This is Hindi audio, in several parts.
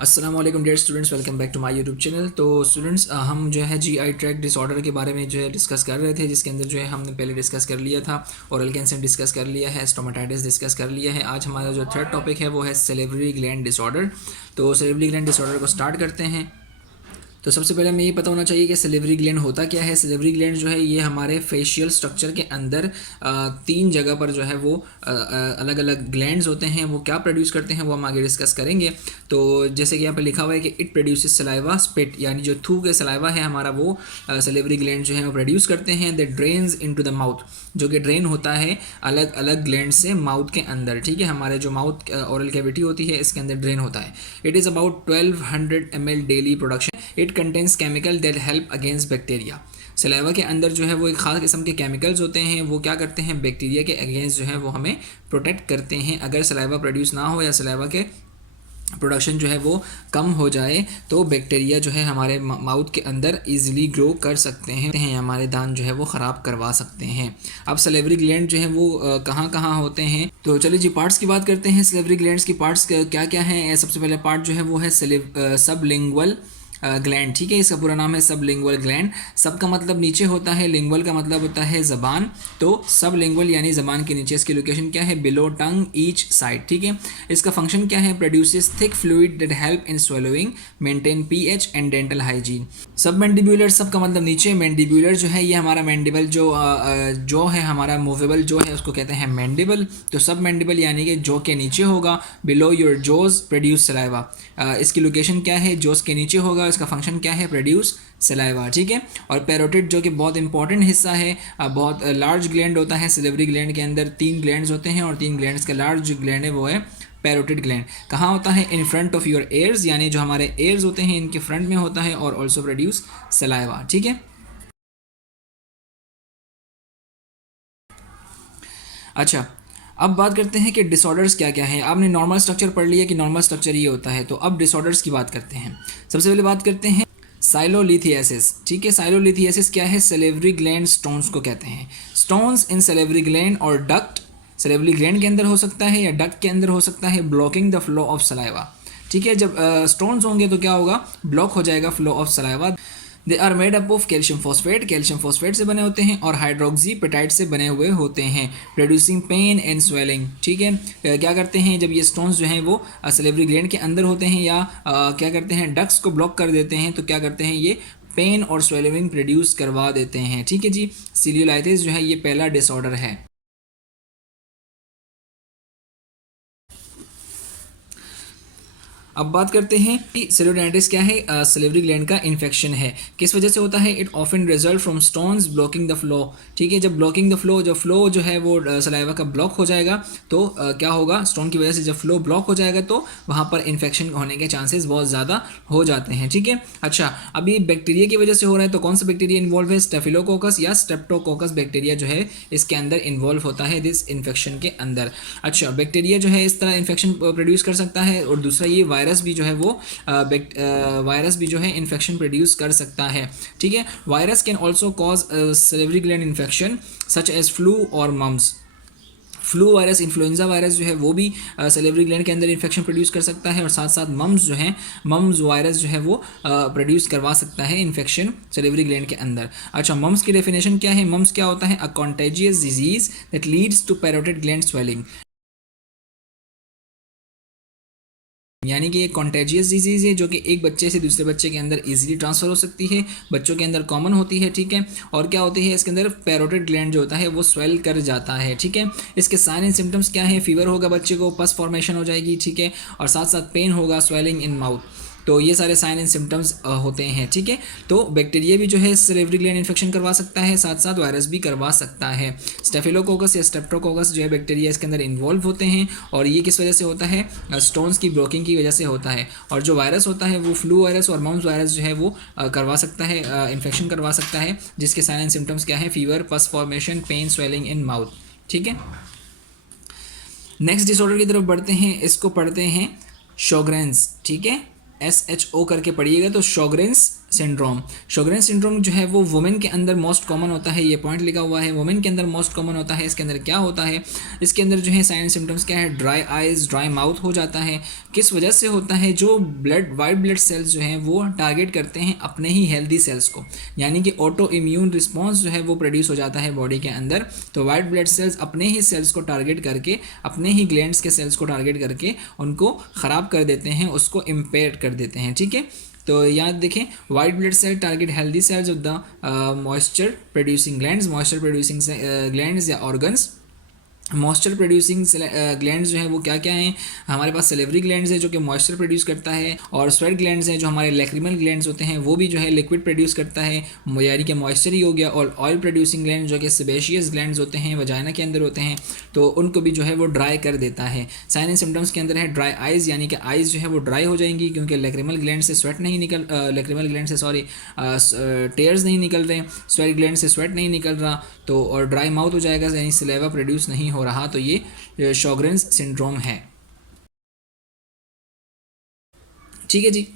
अस्सलाम वालेकुम dear students, welcome back to my YouTube channel. तो स्टूडेंट्स, हम जो है जीआई ट्रैक्ट डिसऑर्डर के बारे में जो है डिस्कस कर रहे थे, जिसके अंदर जो है हमने पहले डिस्कस कर लिया था। ओरल कैंसर डिस्कस कर लिया है, स्टोमेटाइटिस डिस्कस कर लिया है। आज हमारा जो थर्ड टॉपिक है वो है सेलेब्री ग्लैंड डिसऑर्डर। तो सेलेब्री ग्लैंड डिसऑर्डर को स्टार्ट करते हैं। तो सबसे पहले हमें ये पता होना चाहिए कि सेलेब्री ग्लैंड होता क्या है। सेलेब्री ग्लैंड जो है ये हमारे फेशियल स्ट्रक्चर के अंदर तीन जगह पर जो है वो अलग अलग ग्लैंड्स होते हैं। वो क्या प्रोड्यूस करते हैं वो हम आगे डिस्कस करेंगे। तो जैसे कि यहाँ पे लिखा हुआ है कि इट प्रोड्यूसेस सलाइवा स्पिट, यानी जो थूक है सलाइवा है हमारा, वो सेलेब्री ग्लैंड जो है वो प्रोड्यूस करते हैं। That drains into the mouth, जो कि ड्रेन होता है अलग अलग ग्लैंड से माउथ के अंदर। ठीक है, हमारे जो माउथ ओरल कैविटी होती है इसके अंदर ड्रेन होता है। It is about 1200 ml daily production. It contains chemical that help against bacteria. Saliva के अंदर जो है वो एक खास किस्म के केमिकल्स होते हैं, वो क्या करते हैं, बैक्टीरिया के अगेंस्ट जो है वो हमें प्रोटेक्ट करते हैं। अगर सलाइवा प्रोड्यूस ना हो या सलाइवा के प्रोडक्शन जो है वो कम हो जाए तो बैक्टीरिया जो है हमारे माउथ के अंदर इजीली ग्रो कर सकते हैं, हमारे दांत जो है वो ख़राब करवा सकते हैं। अब सेलेब्री ग्लैंड जो है वो कहाँ कहाँ होते हैं, तो चलिए जी पार्ट्स की बात करते हैं। सेलेब्री ग्लैंड्स की पार्ट्स क्या क्या हैं। सबसे पहले पार्ट जो है वो है सबलिंगुअल ग्लैंड। ठीक है, इसका पूरा नाम है सबलिंगुअल ग्लैंड। सब का मतलब नीचे होता है, लिंगुअल का मतलब होता है ज़बान। तो सबलिंगुअल यानी ज़बान के नीचे। इसकी लोकेशन क्या है, बिलो टंग ईच साइड। ठीक है, इसका फंक्शन क्या है, produces thick fluid that help in swallowing, maintain pH and dental hygiene. सब मैंडिब्यूलर, सब का मतलब नीचे। मैंडिब्यूलर जो है ये हमारा मैंडिबल जो है हमारा मूवेबल जो है उसको कहते हैं मैंडिबल। तो सब मैंडिबल यानी कि जो के नीचे होगा। Below your jaws produce saliva. इसकी लोकेशन क्या है, जोस के नीचे होगा। इसका फंक्शन क्या है, प्रोड्यूस सलाइवा। ठीक है, और पैरोटिड जो कि बहुत इंपॉर्टेंट हिस्सा है, बहुत लार्ज ग्लैंड होता है। सेलेब्री ग्लैंड के अंदर 3 ग्लैंड्स होते हैं और 3 ग्लैंड्स का लार्ज जो ग्लैंड है वो है पैरोटिड ग्लैंड। कहाँ होता है, in front of your ears, यानी जो हमारे एयर्स होते हैं इनके फ्रंट में होता है, और ऑल्सो प्रोड्यूस सलाइवा। ठीक है, अच्छा अब बात करते हैं कि डिसऑर्डर्स क्या क्या है। आपने नॉर्मल स्ट्रक्चर पढ़ लिया कि नॉर्मल स्ट्रक्चर ये होता है, तो अब डिसऑर्डर्स की बात करते हैं। सबसे पहले बात करते हैं साइलोलिथियासिस। ठीक है, साइलोलिथियासिस क्या है, सेलेब्री ग्लैंड स्टोन्स को कहते हैं। स्टोन्स इन सेलेब्री ग्लैंड और डक्ट, सेलेब्री ग्लैंड के अंदर हो सकता है या डक्ट के अंदर हो सकता है, blocking the flow of saliva. ठीक है, जब स्टोन्स होंगे तो क्या होगा, ब्लॉक हो जाएगा flow of saliva. They are made up of calcium phosphate से बने होते हैं और हाइड्रोक्सी पेटाइट से बने हुए होते हैं, प्रोड्यूसिंग पेन एंड स्वेलिंग। ठीक है, क्या करते हैं जब ये स्टोन्स जो हैं वो सेलेब्री ग्लैंड के अंदर होते हैं या क्या करते हैं, डक्ट्स को ब्लॉक कर देते हैं, तो क्या करते हैं, ये पेन और स्वेलिंग प्रोड्यूस करवा देते हैं। ठीक है जी, सीलियोलाइटिस जो है ये पहला डिसऑर्डर है। अब बात करते हैं कि सेलियोडाइटिस क्या है। सेलेब्री ग्लैंड का इन्फेक्शन है, किस वजह से होता है, it often result from stones blocking the flow. ठीक है, जब ब्लॉकिंग द फ्लो, जब फ्लो जो है वो सलाइवा का ब्लॉक हो जाएगा तो क्या होगा, स्टोन की वजह से जब फ्लो ब्लॉक हो जाएगा तो वहाँ पर इन्फेक्शन होने के चांसेस बहुत ज़्यादा हो जाते हैं। ठीक है, अच्छा अब ये बैक्टीरिया की वजह से हो रहा है, तो कौन सा बैक्टीरिया इन्वॉल्व है, स्टेफिलोकोकस या स्ट्रेप्टोकोकस बैक्टीरिया जो है इसके अंदर इन्वॉल्व होता है दिस इन्फेक्शन के अंदर। अच्छा, बैक्टीरिया जो है इस तरह इन्फेक्शन प्रोड्यूस कर सकता है, और दूसरा ये वायरस भी जो है वो वायरस भी जो है इन्फेक्शन प्रोड्यूस कर सकता है। ठीक है, virus can also cause salivary gland infection such as flu और mumps. Flu virus, influenza virus जो है वो भी सेलेब्री ग्लैंड के अंदर इन्फेक्शन प्रोड्यूस कर सकता है, और साथ साथ मम्स जो है, मम्स वायरस जो है वो प्रोड्यूस करवा सकता है इन्फेक्शन सेलेब्री ग्लैंड के अंदर। अच्छा, मम्स की डेफिनेशन क्या है, मम्स क्या होता है, a contagious disease that leads to parotid gland swelling, यानी कि एक कॉन्टेजियस डिजीज़ है जो कि एक बच्चे से दूसरे बच्चे के अंदर इजीली ट्रांसफ़र हो सकती है, बच्चों के अंदर कॉमन होती है। ठीक है, और क्या होती है, इसके अंदर पैरोटिड ग्लैंड जो होता है वो स्वेल कर जाता है। ठीक है, इसके साइन एंड सिम्टम्स क्या है, फीवर होगा बच्चे को, पस फॉर्मेशन हो जाएगी। ठीक है, और साथ साथ पेन होगा, स्वेलिंग इन माउथ। तो ये सारे साइन एंड सिम्टम्स होते हैं। ठीक है, तो बैक्टीरिया भी जो है सेलेब्री ग्लैंड इन्फेक्शन करवा सकता है, साथ साथ वायरस भी करवा सकता है। स्टेफिलोकोकस या स्ट्रेप्टोकोकस जो है बैक्टीरिया इसके अंदर इन्वॉल्व होते हैं, और ये किस वजह से होता है, स्टोन्स की ब्लॉकिंग की वजह से होता है। और जो वायरस होता है वो फ्लू वायरस और मम्स वायरस जो है वो करवा सकता है, इन्फेक्शन करवा सकता है, जिसके साइन एंड सिम्टम्स क्या है, fever, pus formation, pain, swelling in mouth. ठीक है, नेक्स्ट डिसऑर्डर की तरफ बढ़ते हैं, इसको पढ़ते हैं शोग्रेन्स। ठीक है, SHO करके पढ़िएगा, तो शोग्रेन्स सिंड्रोम। शोगरेन सिंड्रोम जो है वो वुमेन के अंदर मोस्ट कॉमन होता है, ये पॉइंट लिखा हुआ है, वुमेन के अंदर मोस्ट कॉमन होता है। इसके अंदर क्या होता है, इसके अंदर जो है साइन सिम्टम्स क्या है, ड्राई आइज, ड्राई माउथ हो जाता है। किस वजह से होता है, जो वाइट ब्लड सेल्स जो हैं वो टारगेट करते हैं अपने ही हेल्दी सेल्स को, यानी कि ऑटो इम्यून रिस्पॉन्स जो है वो प्रोड्यूस हो जाता है बॉडी के अंदर। तो वाइट ब्लड सेल्स अपने ही सेल्स को टारगेट करके, अपने ही ग्लैंड्स के सेल्स को टारगेट करके उनको ख़राब कर देते हैं, उसको इम्पेयर कर देते हैं। ठीक है, तो याद देखें, white blood cell target healthy cells of the moisture producing glands, moisture producing glands या ऑर्गन्स। मॉइस्चर प्रोड्यूसिंग ग्लैंड्स जो है वो क्या क्या हैं, हमारे पास सलेवरी ग्लैंड्स है जो कि मॉइस्चर प्रोड्यूस करता है, और स्वेट ग्लैंड्स हैं जो हमारे लैक्रिमल ग्लैंड्स होते हैं वो भी जो है लिक्विड प्रोड्यूस करता है, यानी कि मॉइस्चर ही हो गया। और ऑयल प्रोड्यूसिंग ग्लैंड जो कि सेबेशियस ग्लैंड्स होते हैं, वजाइना के अंदर होते हैं, तो उनको भी जो है वो ड्राई कर देता है। साइन एंड सिम्टम्स के अंदर है ड्राई आइज, यानी कि आइज जो है वो ड्राई हो जाएंगी क्योंकि लैक्रिमल ग्लैंड से स्वेट नहीं निकल लैक्रिमल ग्लैंड से टेयर्स नहीं निकल रहे, स्वेट ग्लैंड से स्वेट नहीं निकल रहा, तो और ड्राई माउथ हो जाएगा, यानी सलेवा प्रोड्यूस नहीं हो रहा, तो ये शॉगरेन्स सिंड्रोम है। ठीक है जी।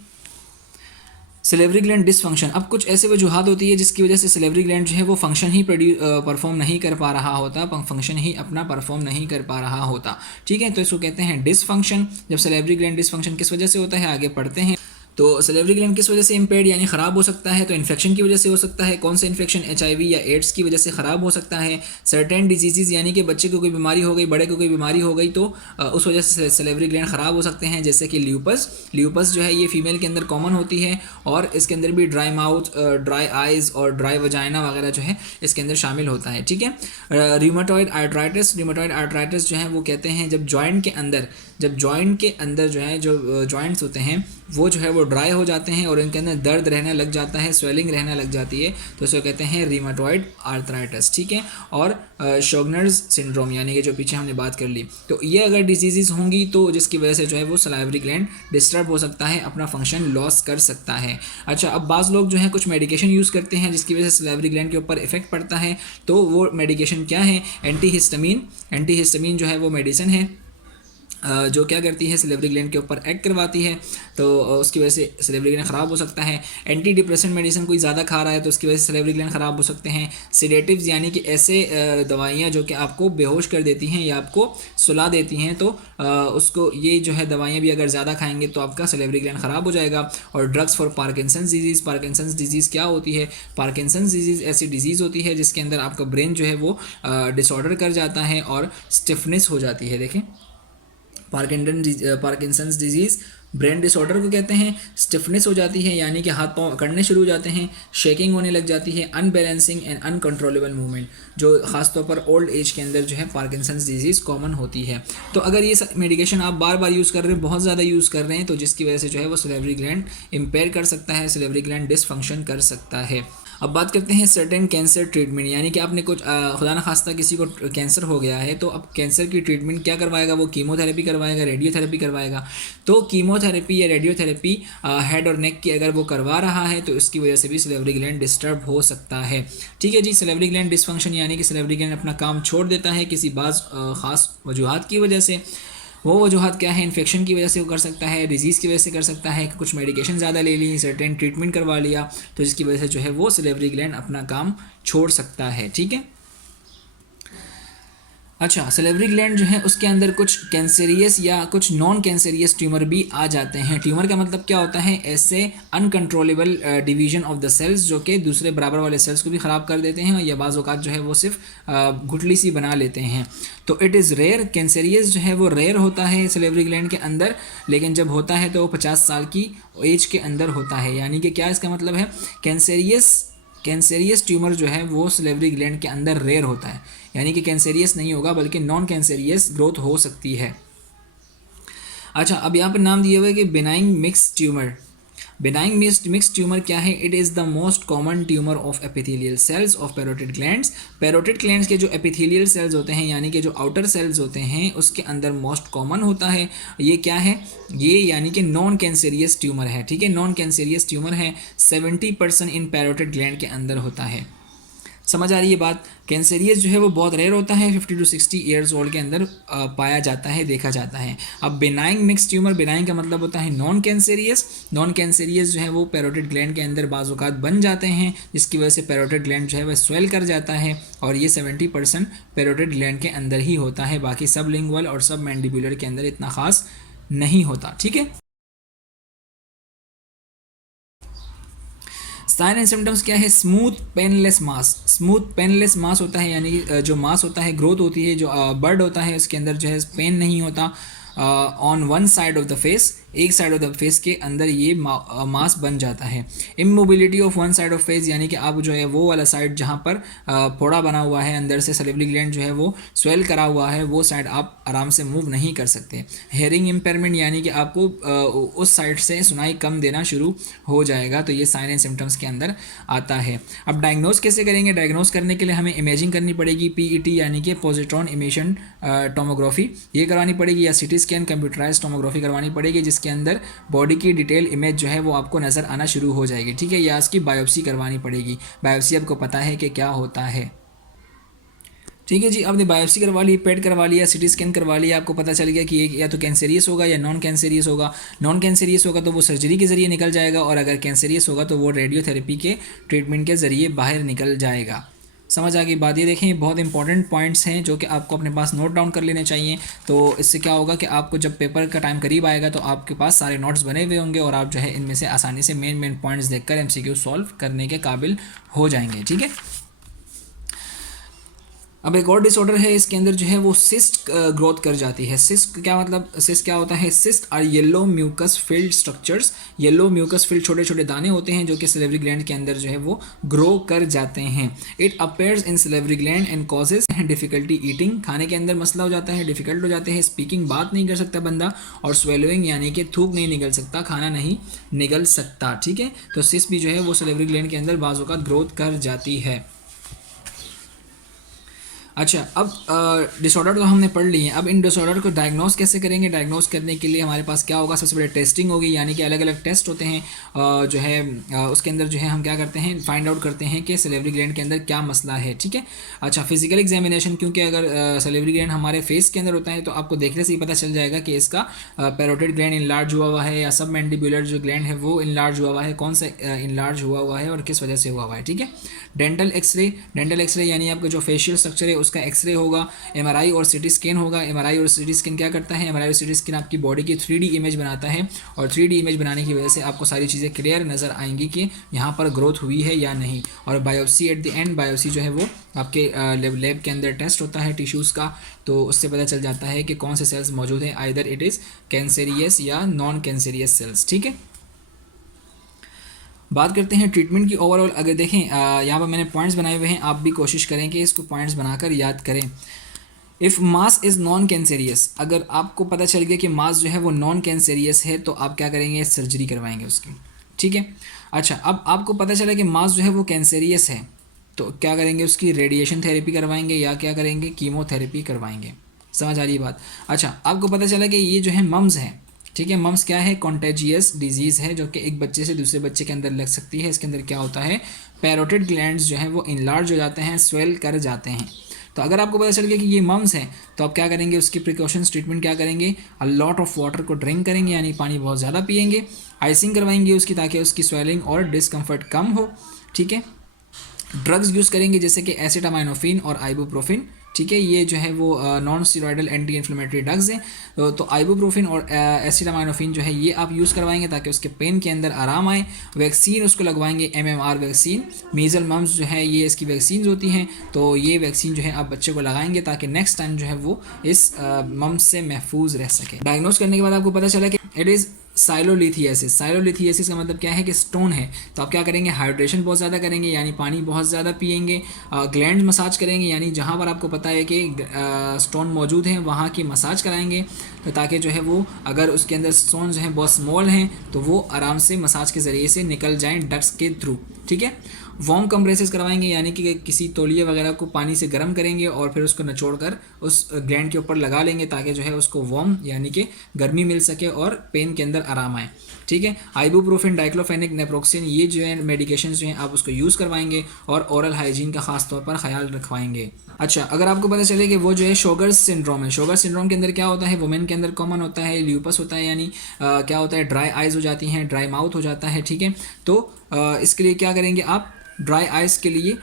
सलेवरी ग्लैंड डिसफंक्शन, अब कुछ ऐसे वजूहात होती है जिसकी वजह से सलेवरी ग्लैंड जो है वो फंक्शन ही परफॉर्म नहीं कर पा रहा होता, फंक्शन ही अपना परफॉर्म नहीं कर पा रहा होता। ठीक है, तो इसको कहते हैं डिसफंक्शन। जब सलेवरी ग्लैंड डिसफंक्शन किस वजह से होता है, आगे पढ़ते हैं। तो सलेवरी ग्लैंड किस वजह से इम्पेयर्ड यानी ख़राब हो सकता है, तो इन्फेक्शन की वजह से हो सकता है। कौन सा इन्फेक्शन, HIV या एड्स की वजह से ख़राब हो सकता है। सर्टेन डिजीज़, यानी कि बच्चे को कोई बीमारी हो गई, बड़े को कोई बीमारी हो गई, तो उस वजह से सलेवरी ग्लैंड ख़राब हो सकते हैं, जैसे कि ल्यूपस जो है ये फीमेल के अंदर कॉमन होती है, और इसके अंदर भी ड्राई माउथ, ड्राई आइज़ और ड्राई वजाइना वगैरह जो है इसके अंदर शामिल होता है। ठीक है, रूमेटॉइड आर्थराइटिस जो है वो कहते हैं जब जॉइंट के अंदर जो है जो जॉइंट्स होते हैं वो जो है वो ड्राई हो जाते हैं और इनके अंदर दर्द रहने लग जाता है, स्वेलिंग रहने लग जाती है, तो इसको कहते हैं रूमेटॉइड आर्थराइटिस। ठीक है, और शोगनर्स सिंड्रोम, यानी कि जो पीछे हमने बात कर ली, तो ये अगर डिजीज़ होंगी तो जिसकी वजह से जो है वो सलाइवरी ग्लैंड डिस्टर्ब हो सकता है, अपना फंक्शन लॉस कर सकता है। अच्छा, अब बाज़ लोग जो है कुछ मेडिकेशन यूज़ करते हैं जिसकी वजह से सलाइवरी ग्लैंड के ऊपर इफेक्ट पड़ता है, तो वो मेडिकेशन क्या है, एंटीहिस्टामीन जो है वो मेडिसिन है जो क्या करती है, सलेवरी ग्लैंड के ऊपर एक्ट करवाती है, तो उसकी वजह से सलेवरी ग्लैंड ख़राब हो सकता है। एंटी डिप्रेसेंट मेडिसिन कोई ज़्यादा खा रहा है तो उसकी वजह से सलेवरी ग्लैंड ख़राब हो सकते हैं। सेडेटिव्स, यानी कि ऐसे दवाइयाँ जो कि आपको बेहोश कर देती हैं या आपको सुला देती हैं, तो उसको ये जो है दवाइयाँ भी अगर ज़्यादा खाएंगे तो आपका सलेवरी ग्लैंड ख़राब हो जाएगा। और ड्रग्स फॉर पार्किंसंस डिजीज़ क्या होती है, पार्किंसंस डिजीज़ ऐसी डिजीज़ होती है जिसके अंदर आपका ब्रेन जो है वो डिसऑर्डर कर जाता है और स्टिफनेस हो जाती है। देखें, पार्किंसंस डिजीज़ ब्रेन डिसऑर्डर को कहते हैं, स्टिफनेस हो जाती है यानी कि हाथ पांव अकड़ने शुरू हो जाते हैं, शेकिंग होने लग जाती है, अनबैलेंसिंग एंड अनकंट्रोलेबल मूवमेंट, जो खासतौर पर ओल्ड एज के अंदर जो है पार्किंसंस डिजीज़ कॉमन होती है। तो अगर ये मेडिकेशन आप बार बार यूज़ कर रहे हैं, बहुत ज़्यादा यूज़ कर रहे हैं, तो जिसकी वजह से जो है वो सलेवरी ग्लैंड इम्पेयर कर सकता है, सलेवरी ग्लैंड डिसफंक्शन कर सकता है। अब बात करते हैं सर्टेन कैंसर ट्रीटमेंट, यानी कि आपने कुछ खुदा न खास्ता किसी को कैंसर हो गया है, तो अब कैंसर की ट्रीटमेंट क्या करवाएगा, वो कीमोथेरेपी करवाएगा, रेडियोथेरेपी करवाएगा। तो कीमोथेरेपी या रेडियोथेरेपी हेड और नेक की अगर वो करवा रहा है तो इसकी वजह से भी सलेवरी ग्लैंड डिस्टर्ब हो सकता है। ठीक है जी, सलेवरी ग्लैंड डिसफंक्शन यानी कि सलेवरी ग्लैंड अपना काम छोड़ देता है किसी बाज़ ख़ास वजूहात की वजह से। वो वजूहत क्या है, इन्फेक्शन की वजह से वो कर सकता है, डिजीज़ की वजह से कर सकता है, कुछ मेडिकेशन ज़्यादा ले ली, सर्टेन ट्रीटमेंट करवा लिया, तो जिसकी वजह से जो है वो सलेवरी ग्लैंड अपना काम छोड़ सकता है। ठीक है, अच्छा, सलेवरी ग्लैंड जो है उसके अंदर कुछ कैंसरियस या कुछ नॉन कैंसरियस ट्यूमर भी आ जाते हैं। ट्यूमर का मतलब क्या होता है, ऐसे uncontrollable division of the cells जो कि दूसरे बराबर वाले सेल्स को भी ख़राब कर देते हैं, या बाज़ औक़ात जो है वो सिर्फ गुठली सी बना लेते हैं। तो इट इज़ रेयर, कैंसरियस जो है वो रेयर होता है सलेवरी ग्लैंड के अंदर, लेकिन जब होता है तो वो 50 साल की एज के अंदर होता है। यानी कि क्या इसका मतलब है, कैंसरियस ट्यूमर जो है वो सलेवरी ग्लैंड के अंदर रेयर होता है, यानी कि कैंसरियस नहीं होगा बल्कि नॉन कैंसरियस ग्रोथ हो सकती है। अच्छा, अब यहाँ पर नाम दिए हुए कि बेनाइंग मिक्स ट्यूमर। बेनाइंग मिक्स ट्यूमर क्या है, it is the most common tumour of epithelial cells of parotid glands. Parotid glands के जो एपिथेलियल सेल्स होते हैं, यानी कि जो आउटर सेल्स होते हैं, उसके अंदर मोस्ट कॉमन होता है। ये क्या है, ये यानी कि नॉन कैंसरियस ट्यूमर है। ठीक है, नॉन कैंसरियस ट्यूमर है, 70% इन पैरोटिड ग्लैंड के अंदर होता है। समझ आ रही है बात। कैंसरियस जो है वो बहुत रेयर होता है, 50 टू 60 ईयर्स ओल्ड के अंदर पाया जाता है, देखा जाता है। अब बिनाइन मिक्स ट्यूमर, बिनाइन का मतलब होता है नॉन कैंसरियस। नॉन कैंसरियस जो है वो पैरोटिड ग्लैंड के अंदर बाज़-औक़ात बन जाते हैं, जिसकी वजह से पैरोटिड ग्लैंड जो है वह स्वेल कर जाता है, और ये 70% पैरोटिड ग्लैंड के अंदर ही होता है, बाकी सब लिंगुअल और सब मैंडिबुलर के अंदर इतना खास नहीं होता। ठीक है, साइन एंड सिम्टम्स क्या है? स्मूथ पेनलेस मास। स्मूथ पेनलेस मास होता है, यानी जो मास होता है, ग्रोथ होती है, जो बर्ड होता है उसके अंदर जो है पेन नहीं होता। On one side of the face, एक साइड ऑफ द फेस के अंदर ये मास बन जाता है। Immobility of one side of face, यानी कि आप जो है वो वाला साइड जहाँ पर फोड़ा बना हुआ है, अंदर से सलिवरी ग्लैंड जो है वो स्वेल करा हुआ है, वो साइड आप आराम से मूव नहीं कर सकते। हेयरिंग इम्पेयरमेंट, यानी कि आपको उस साइड से सुनाई कम देना शुरू हो जाएगा, तो ये साइन एंड सिम्टम्स के अंदर आता है। अब डायग्नोज कैसे करेंगे? डायग्नोज करने के लिए हमें इमेजिंग करनी पड़ेगी, पीईटी यानी कि पॉजिट्रॉन इमिशन टोमोग्राफी, ये करवानी पड़ेगी, या सिटी स्कैन कंप्यूटराइज टोमोग्राफी करवानी पड़ेगी, जिसके अंदर बॉडी की डिटेल इमेज जो है वो आपको नज़र आना शुरू हो जाएगी। ठीक है, या उसकी बायोप्सी करवानी पड़ेगी। बायोप्सी आपको पता है कि क्या होता है। ठीक है जी, आपने बायोप्सी करवा ली, पेट करवा लिया, सिटी स्कैन करवा लिया, आपको पता चल गया कि ये या तो कैंसरियस होगा या नॉन कैंसरियस होगा। नॉन कैंसरियस होगा तो वो सर्जरी के ज़रिए निकल जाएगा, और अगर कैंसरियस होगा तो वो रेडियोथेरेपी के ट्रीटमेंट के ज़रिए बाहर निकल जाएगा। समझ आ गई बात? ये देखें, बहुत इंपॉर्टेंट पॉइंट्स हैं जो कि आपको अपने पास नोट डाउन कर लेने चाहिए। तो इससे क्या होगा कि आपको जब पेपर का टाइम करीब आएगा तो आपके पास सारे नोट्स बने हुए होंगे, और आप जो है इनमें से आसानी से मेन पॉइंट्स देखकर एमसीक्यू सॉल्व करने के काबिल हो जाएंगे। ठीक है, अब एक और डिसऑर्डर है, इसके अंदर जो है वो सिस्ट ग्रोथ कर जाती है। सिस्ट क्या मतलब? सिस्ट क्या होता है? Cyst are yellow mucus filled structures. Yellow mucus filled छोटे छोटे दाने होते हैं जो कि सलेवरी ग्लैंड के अंदर जो है वो ग्रो कर जाते हैं। It appears in salivary gland and causes difficulty eating, खाने के अंदर मसला हो जाता है, डिफिकल्ट हो जाते हैं, स्पीकिंग, बात नहीं कर सकता बंदा, और स्वेलोइंग यानी कि थूक नहीं निकल सकता, खाना नहीं निकल सकता। ठीक है, तो सिस्ट भी जो है वो सलेवरी ग्लैंड के अंदर बाज़ औक़ात ग्रोथ कर जाती है। अच्छा, अब डिसऑर्डर तो हमने पढ़ लिए हैं। अब इन डिसऑर्डर को डायग्नोस कैसे करेंगे? डायग्नोस करने के लिए हमारे पास क्या होगा? सबसे पहले टेस्टिंग होगी, यानी कि अलग अलग टेस्ट होते हैं जो है उसके अंदर जो है हम क्या करते हैं, फाइंड आउट करते हैं कि सलेवरी ग्लैंड के अंदर क्या मसला है। ठीक है, अच्छा, फिजिकल एग्जामिनेशन, क्योंकि अगर सलेवरी ग्लैंड हमारे फेस के अंदर होता है तो आपको देखने से ही पता चल जाएगा कि इसका पैरोटिड ग्लैंड इनलार्ज हुआ हुआ है, या सब मैंडिबुलर जो ग्लैंड है वो इनलार्ज हुआ हुआ है, कौन सा इनलार्ज हुआ हुआ है और किस वजह से हुआ हुआ है। ठीक है, डेंटल एक्सरे, डेंटल एक्सरे यानी आपका जो फेशियल स्ट्रक्चर है उसका एक्सरे होगा। एमआरआई और सिटी स्कैन होगा। एमआरआई और सिटी स्कैन क्या करता है? एमआरआई और सिटी स्कैन आपकी बॉडी की 3D इमेज बनाता है, और 3D इमेज बनाने की वजह से आपको सारी चीज़ें क्लियर नज़र आएंगी कि यहाँ पर ग्रोथ हुई है या नहीं। और biopsy at the end, biopsy जो है वो आपके लैब के अंदर टेस्ट होता है टिश्यूज़ का, तो उससे पता चल जाता है कि कौन से सेल्स मौजूद हैं, आइदर इट इज़ कैंसरियस या नॉन कैंसरियस सेल्स। ठीक है, बात करते हैं ट्रीटमेंट की ओवरऑल। अगर देखें यहाँ पर मैंने पॉइंट्स बनाए हुए हैं, आप भी कोशिश करें कि इसको पॉइंट्स बनाकर याद करें। If mass is non cancerous, अगर आपको पता चल गया कि मास जो है वो नॉन कैंसरियस है तो आप क्या करेंगे? सर्जरी करवाएंगे उसकी। ठीक है, अच्छा, अब आपको पता चला कि मास जो है वो कैंसरियस है तो क्या करेंगे? उसकी रेडिएशन थेरेपी करवाएंगे, या क्या करेंगे? कीमोथेरेपी करवाएंगे। समझ आ रही बात? अच्छा, आपको पता चला कि ये जो है मम्स है। ठीक है, मम्स क्या है? कॉन्टेजियस डिजीज़ है जो कि एक बच्चे से दूसरे बच्चे के अंदर लग सकती है। इसके अंदर क्या होता है? पैरोटिड ग्लैंड्स जो हैं वो इनलार्ज हो जाते हैं, स्वेल कर जाते हैं। तो अगर आपको पता चल गया कि ये मम्स है तो आप क्या करेंगे? उसकी प्रिकॉशंस ट्रीटमेंट क्या करेंगे? अ लॉट ऑफ वाटर को ड्रिंक करेंगे, यानी पानी बहुत ज़्यादा पिएंगे। आइसिंग करवाएंगे उसकी, ताकि उसकी स्वेलिंग और डिस्कम्फर्ट कम हो। ठीक है, ड्रग्स यूज़ करेंगे जैसे कि एसिटामाइनोफिन और आइबुप्रोफिन। ठीक है, ये जो है वो non steroidal anti inflammatory drugs हैं। तो आइबुप्रोफिन और एसिटामाइनोफिन जो है ये आप यूज़ करवाएंगे ताकि उसके पेन के अंदर आराम आए। वैक्सीन उसको लगवाएंगे, MMR वैक्सीन, मीज़ल मम्स जो है ये इसकी वैक्सीन होती हैं, तो ये वैक्सीन जो है आप बच्चे को लगाएंगे ताकि नेक्स्ट टाइम जो है वो इस मम्स से महफूज रह सके। डायग्नोज करने के बाद आपको पता चला कि इट इज़ साइलोलिथियासिस। साइलोलिथियासिस का मतलब क्या है? कि स्टोन है। तो आप क्या करेंगे? हाइड्रेशन बहुत ज़्यादा करेंगे, यानी पानी बहुत ज़्यादा पिएंगे। ग्लैंड मसाज करेंगे, यानी जहाँ पर आपको पता है कि स्टोन मौजूद हैं वहाँ की मसाज कराएंगे, तो ताकि जो है वो अगर उसके अंदर स्टोन जो हैं बहुत स्मॉल हैं तो वो आराम से मसाज के ज़रिए से निकल जाएँ डक्ट्स के थ्रू। ठीक है। वार्म कंप्रेसेस करवाएंगे, यानी कि किसी तौलिए वगैरह को पानी से गर्म करेंगे और फिर उसको निचोड़ कर उस ग्लैंड के ऊपर लगा लेंगे ताकि जो है उसको वार्म यानी कि गर्मी मिल सके और पेन के अंदर आराम आए, ठीक है। आइबुप्रोफेन, डाइक्लोफेनिक, नेप्रोक्सिन, ये जो है मेडिकेशंस जो हैं आप उसको यूज़ करवाएंगे और ओरल हाइजीन का खास तौर पर ख्याल रखवाएंगे। अच्छा, अगर आपको पता चले कि वो जो है शोगर्स सिंड्रोम है, शोगर सिंड्रोम के अंदर क्या होता है, वुमेन के अंदर कॉमन होता है, ल्यूपस होता है, यानी क्या होता है, ड्राई आइज़ हो जाती हैं, ड्राई माउथ हो जाता है, ठीक है। तो इसके लिए क्या करेंगे आप, ड्राई आइज़ के लिए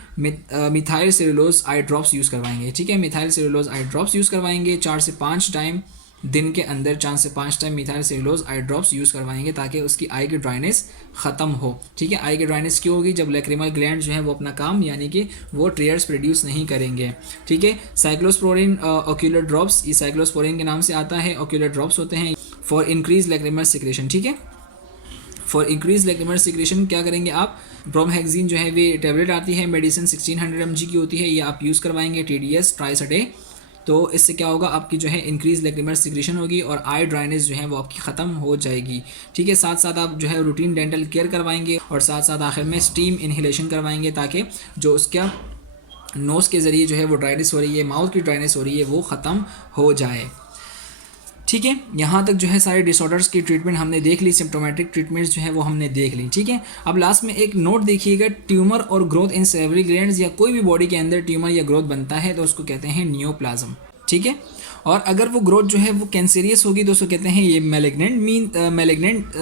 methyl cellulose eye drops use करवाएंगे, ठीक है। Methyl cellulose eye drops use करवाएंगे 4 से 5 टाइम दिन के अंदर, 4 से 5 time methyl cellulose eye drops use करवाएंगे ताकि उसकी आई की ड्राइनेस ख़त्म हो, ठीक है। आई की ड्राइनेस क्यों होगी, जब लैक्रिमल ग्लैंड जो है वो अपना काम यानी कि वो टीयर्स प्रोड्यूस नहीं करेंगे, ठीक है। साइक्लोस्पोरिन ऑक्यूलर ड्रॉप्स, ये साइक्लोस्पोरिन के नाम से आता है, ऑक्यूलर ड्रॉप्स होते हैं फॉर इंक्रीज लैक्रिमल सिक्रेशन, ठीक है। फॉर इंक्रीज लैक्रिमल सिक्रेशन क्या करेंगे आप, ब्रोमहेक्सिन जो है वे टैबलेट आती है, मेडिसिन 1600 mg की होती है, ये आप यूज़ करवाएंगे TDS ट्राइस अ डे। तो इससे क्या होगा, आपकी जो है इंक्रीज लैक्रिमल सिक्रेशन होगी और आई ड्राइनेस जो है वो आपकी ख़त्म हो जाएगी, ठीक है। साथ साथ आप जो है रूटीन डेंटल केयर करवाएंगे और साथ साथ आखिर में स्टीम इन्हेलेशन करवाएंगे ताकि जो उसका नोज़ के ज़रिए जो है वो ड्राइनेस हो रही है, माउथ की ड्राइनेस हो रही है, वो ख़त्म हो जाए, ठीक है। यहाँ तक जो है सारे डिसऑर्डर्स की ट्रीटमेंट हमने देख ली, सिम्प्टोमेटिक ट्रीटमेंट्स जो है वो हमने देख ली, ठीक है। अब लास्ट में एक नोट देखिएगा, ट्यूमर और ग्रोथ इन सेरेब्रल ग्लैंड्स या कोई भी बॉडी के अंदर ट्यूमर या ग्रोथ बनता है तो उसको कहते हैं नियोप्लाज्म, ठीक है। और अगर वो ग्रोथ जो है वो कैंसेरियस होगी तो उसको कहते हैं ये मैलिग्नेंट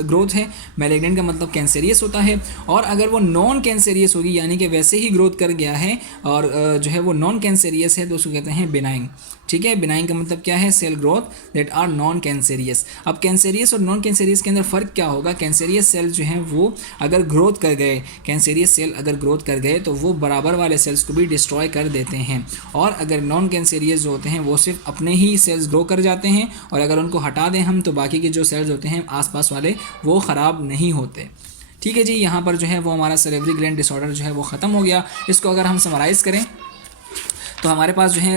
ग्रोथ है। मैलिग्नेंट का मतलब कैंसेरियस होता है। और अगर वो नॉन कैंसेरियस होगी यानी कि वैसे ही ग्रोथ कर गया है और जो है वो नॉन कैंसेरियस है तो उसको कहते हैं बिनाइन, ठीक है। बिनाइन का मतलब क्या है, cell growth that are non cancerous. अब कैंसेरियस और नॉन कैंसेरियस के अंदर फ़र्क क्या होगा, कैंसेरियस सेल जो हैं वो अगर ग्रोथ कर गए, कैंसेरियस सेल अगर ग्रोथ कर गए तो वो बराबर वाले सेल्स को भी डिस्ट्रॉय कर देते हैं, और अगर नॉन कैंसेरियस जो होते हैं वो सिर्फ अपने ही सेल्स ग्रो कर जाते हैं और अगर उनको हटा दें हम तो बाकी के जो सेल्स होते हैं आसपास वाले वो ख़राब नहीं होते, ठीक है जी। यहाँ पर जो है वो हमारा सेरेब्रल ग्लैंड डिसऑर्डर जो है वो ख़त्म हो गया। इसको अगर हम समराइज़ करें तो हमारे पास जो है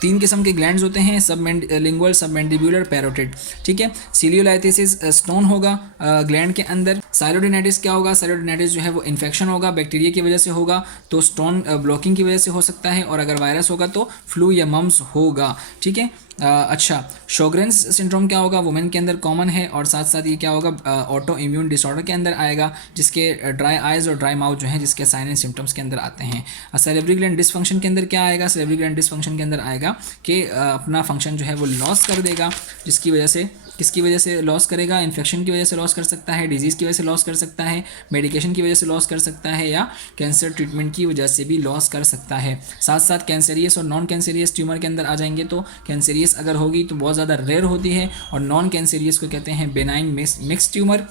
3 किस्म के ग्लैंड्स होते हैं, सबलिंगुअल, सबमैंडिबुलर, पैरोटिड, ठीक है। सीलियोलाइटिस स्टोन होगा ग्लैंड के अंदर। साइलोडिनाइटिस क्या होगा, साइलोडिनाइटिस जो है वो इन्फेक्शन होगा, बैक्टीरिया की वजह से होगा तो स्टोन ब्लॉकिंग की वजह से हो सकता है, और अगर वायरस होगा तो फ्लू या मम्स होगा, ठीक है। अच्छा, शोग्रेन्स सिंड्रोम क्या होगा, वुमेन के अंदर कॉमन है, और साथ साथ ये क्या होगा, ऑटो इम्यून डिसऑर्डर के अंदर आएगा जिसके ड्राई आइज़ और ड्राई माउथ जो है जिसके साइन एंड सिम्टम्स के अंदर आते हैं। सेरेब्रल ग्लैंड डिसफंक्शन के अंदर क्या आएगा, सेरेब्रल ग्लैंड डिसफंक्शन के अंदर आएगा कि अपना फंक्शन जो है वो लॉस कर देगा, जिसकी वजह से किसकी वजह से लॉस करेगा, इन्फेक्शन की वजह से लॉस कर सकता है, डिजीज़ की वजह से लॉस कर सकता है, मेडिकेशन की वजह से लॉस कर सकता है, या कैंसर ट्रीटमेंट की वजह से भी लॉस कर सकता है। साथ साथ कैंसेरियस और नॉन कैंसेरियस ट्यूमर के अंदर आ जाएंगे तो कैंसेरियस अगर होगी तो बहुत ज़्यादा रेयर होती है और नॉन कैंसेरियस को कहते हैं बेनाइन मिक्स ट्यूमर।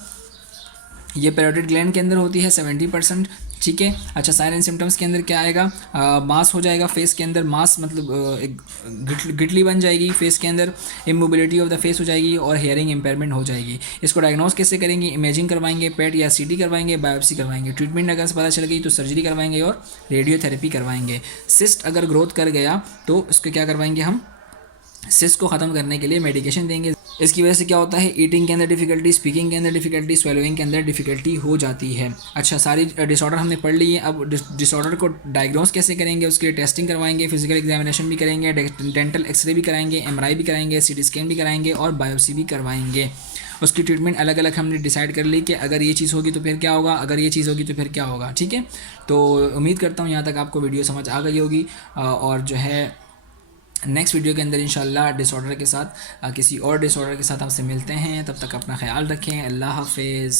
ये पैरोटिड ग्लैंड के अंदर होती है 70%, ठीक है। अच्छा, साइन एंड सिम्टम्स के अंदर क्या आएगा, मास हो जाएगा फेस के अंदर, मास मतलब एक गिटली बन जाएगी फेस के अंदर, इमोबिलिटी ऑफ द फेस हो जाएगी और हेयरिंग इम्पेयरमेंट हो जाएगी। इसको डायग्नोस कैसे करेंगे, इमेजिंग करवाएंगे, पेट या CT करवाएंगे, बायोप्सी करवाएंगे। ट्रीटमेंट अगर पता चल गई तो सर्जरी करवाएंगे और रेडियोथेरेपी करवाएंगे। सिस्ट अगर ग्रोथ कर गया तो उसको क्या करवाएंगे, हम सिस्ट को ख़त्म करने के लिए मेडिकेशन देंगे। इसकी वजह से क्या होता है, ईटिंग के अंदर डिफ़िकल्टी, स्पीकिंग के अंदर डिफ़िकल्टी, स्वेलोइंग के अंदर डिफ़िकल्टी हो जाती है। अच्छा, सारी डिसऑर्डर हमने पढ़ ली है। अब डिसऑर्डर को डायग्नोस कैसे करेंगे, उसके लिए टेस्टिंग करवाएंगे, फिजिकल एग्जामिनेशन भी करेंगे, डेंटल एक्सरे भी कराएंगे, MRI भी कराएंगे, CT स्कैन भी कराएंगे और बायोप्सी भी करवाएंगे। उसकी ट्रीटमेंट अलग अलग हमने डिसाइड कर ली कि अगर ये चीज़ होगी तो फिर क्या होगा, अगर ये चीज़ होगी तो फिर क्या होगा, ठीक है। तो उम्मीद करता हूँ यहाँ तक आपको वीडियो समझ आ गई होगी, और जो है नेक्स्ट वीडियो के अंदर इंशाल्लाह डिसऑर्डर के साथ किसी और डिसऑर्डर के साथ आपसे मिलते हैं। तब तक अपना ख्याल रखें। अल्लाह हाफिज़।